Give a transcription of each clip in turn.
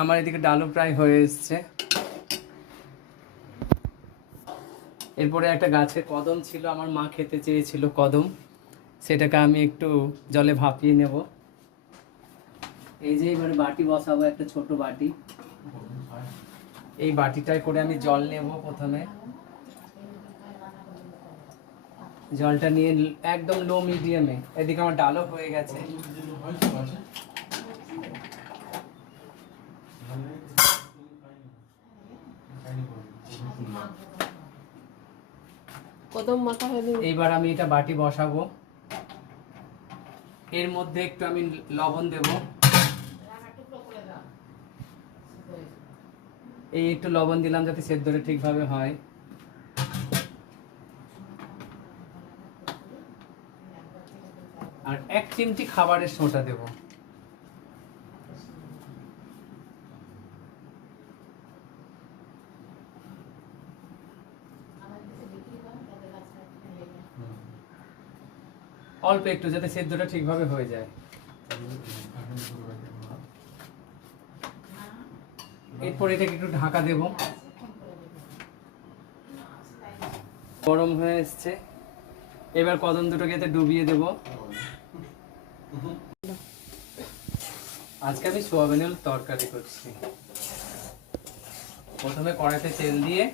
আমার এদিকে ডালও প্রায় হয়ে এসছে। এরপরে একটা গাছের কদম ছিল, আমার মা খেতে চেয়েছিল কদম, সেটাকে আমি একটু জলে ভাপিয়ে নেব। এই যে এবারে বাটি বসাবো, একটা ছোট বাটি। এই বাটিটায় করে আমি জল নেব। প্রথমে জলটা নিয়ে একদম লো মিডিয়ামে, এদিকে আমার ডালও হয়ে গেছে। এইবার আমি এটা বাটি বসাবো। এর মধ্যে একটু আমি লবণ দেব, এই একটু লবণ দিলাম যাতে সেদ্ধটা ঠিকভাবে হয়। আর 1 চিমটি খাবারের সোঁটা দেব। অল্প একটু, যাতে সেদ্ধটা ঠিকভাবে হয়ে যায়। এরপর এটাকে একটু ঢাকা দেব। গরম হয়ে এসছে, এবার কদম দুটোকে এতে ডুবিয়ে দেব। আজকে আমি সোয়াবিনের তরকারি করছি। প্রথমে কড়াইতে তেল দিয়ে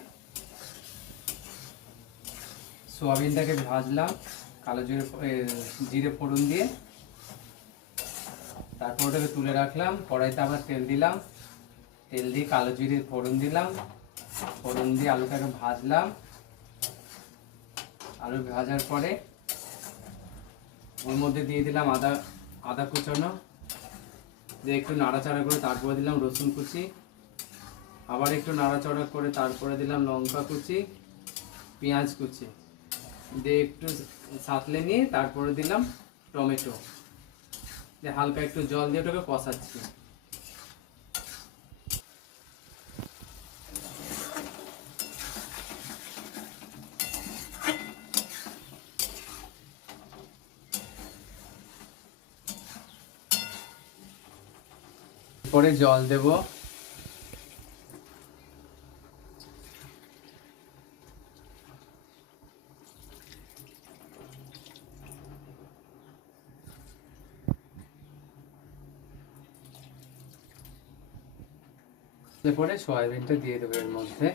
সোয়াবিনটাকে ভাজলাম, কালো জিরে ফোড়ন দিয়ে। তারপর ওটাকে তুলে রাখলাম। কড়াইতে আবার তেল দিলাম, তেল দিয়ে কালো জিরে ফোড়ন দিলাম, ফোড়ন দিয়ে আলুটাকে ভাজলাম। আলু ভাজার পরে ওর মধ্যে দিয়ে দিলাম আদা কুচানো, দিয়ে একটু নাড়াচাড়া করে তারপরে দিলাম রসুন কুচি, আবার একটু নাড়াচাড়া করে তারপরে দিলাম লঙ্কা কুচি, পেঁয়াজ কুচি দিয়ে একটু সাঁতলে নিয়ে তারপরে দিলাম টমেটো দিয়ে হালকা একটু জল দিয়ে ওটাকে কষাচ্ছি। পরে জল দেব। পরে সয়াবিনটা দিয়ে দেবো এর মধ্যে।